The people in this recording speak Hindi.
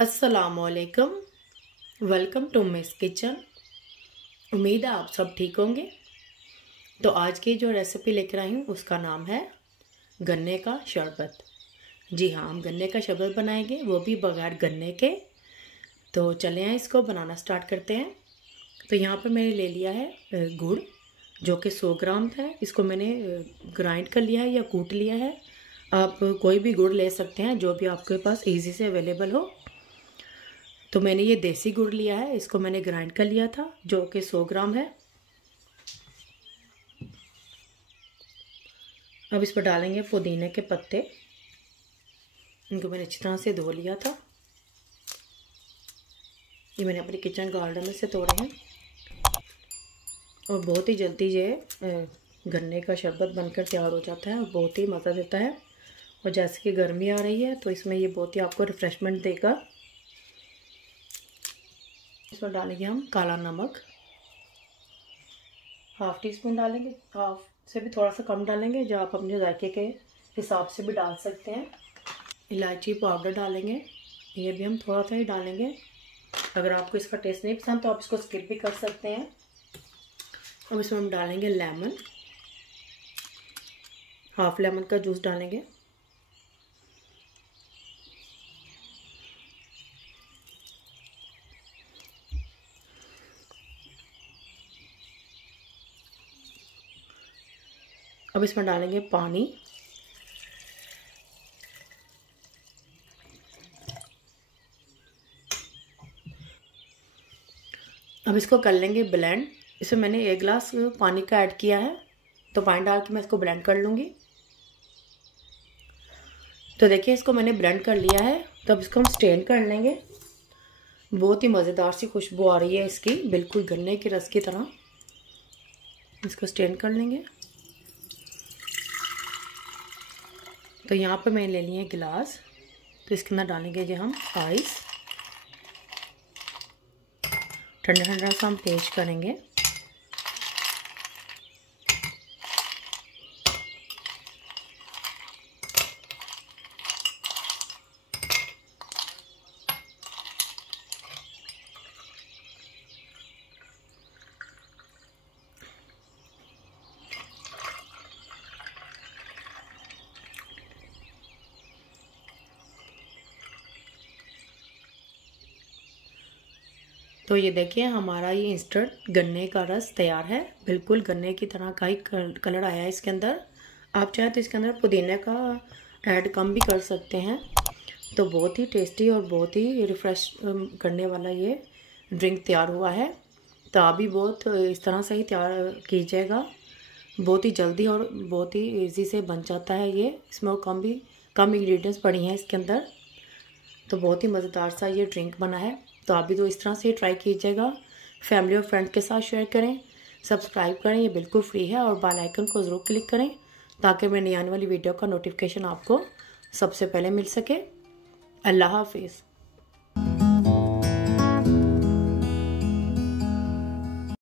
अस्सलामुअलैकुम। Welcome to miss kitchen. उम्मीद है आप सब ठीक होंगे। तो आज की जो रेसिपी लेकर आई हूँ उसका नाम है गन्ने का शरबत। जी हाँ, हम गन्ने का शरबत बनाएंगे, वो भी बगैर गन्ने के। तो चले आए, इसको बनाना स्टार्ट करते हैं। तो यहाँ पर मैंने ले लिया है गुड़, जो कि 100 ग्राम है। इसको मैंने ग्राइंड कर लिया है या कूट लिया है। आप कोई भी गुड़ ले सकते हैं जो भी आपके पास ईजी से अवेलेबल हो। तो मैंने ये देसी गुड़ लिया है, इसको मैंने ग्राइंड कर लिया था, जो कि 100 ग्राम है। अब इस पर डालेंगे पुदीने के पत्ते। इनको मैंने अच्छी तरह से धो लिया था। ये मैंने अपने किचन गार्डन में से तोड़े हैं और बहुत ही जल्दी ये गन्ने का शरबत बनकर तैयार हो जाता है और बहुत ही मज़ा देता है। और जैसे कि गर्मी आ रही है तो इसमें ये बहुत ही आपको रिफ़्रेशमेंट देगा। इसमें डालेंगे हम काला नमक, हाफ़ टी स्पून डालेंगे। हाफ से भी थोड़ा सा कम डालेंगे, जो आप अपने जायके के हिसाब से भी डाल सकते हैं। इलायची पाउडर डालेंगे, ये भी हम थोड़ा सा ही डालेंगे। अगर आपको इसका टेस्ट नहीं पसंद तो आप इसको स्किप भी कर सकते हैं। अब इसमें हम डालेंगे लेमन, हाफ लेमन का जूस डालेंगे। अब इसमें डालेंगे पानी। अब इसको कर लेंगे ब्लेंड। इसमें मैंने 1 गिलास पानी का ऐड किया है, तो पानी डाल के मैं इसको ब्लेंड कर लूँगी। तो देखिए, इसको मैंने ब्लेंड कर लिया है। तो अब इसको हम स्ट्रेन कर लेंगे। बहुत ही मज़ेदार सी खुशबू आ रही है इसकी, बिल्कुल गन्ने के रस की तरह। इसको स्ट्रेन कर लेंगे। तो यहाँ पर मैंने ले लिए गिलास, तो इसके अंदर डालेंगे जो हम आइस। ठंडा ठंडा सा हम पेस्ट करेंगे। तो ये देखिए, हमारा ये इंस्टेंट गन्ने का रस तैयार है। बिल्कुल गन्ने की तरह का ही कलर आया है इसके अंदर। आप चाहे तो इसके अंदर पुदीने का ऐड कम भी कर सकते हैं। तो बहुत ही टेस्टी और बहुत ही रिफ़्रेश करने वाला ये ड्रिंक तैयार हुआ है। तो आप भी बहुत इस तरह से ही तैयार कीजिएगा। बहुत ही जल्दी और बहुत ही ईजी से बन जाता है ये। इसमें और कम इंग्रेडिएंट्स पड़ी हैं इसके अंदर। तो बहुत ही मज़ेदार सा ये ड्रिंक बना है। तो आप भी तो इस तरह से ट्राई कीजिएगा। फैमिली और फ्रेंड्स के साथ शेयर करें, सब्सक्राइब करें, ये बिल्कुल फ्री है। और बेल आइकन को ज़रूर क्लिक करें ताकि मेरी आने वाली वीडियो का नोटिफिकेशन आपको सबसे पहले मिल सके। अल्लाह हाफिज़।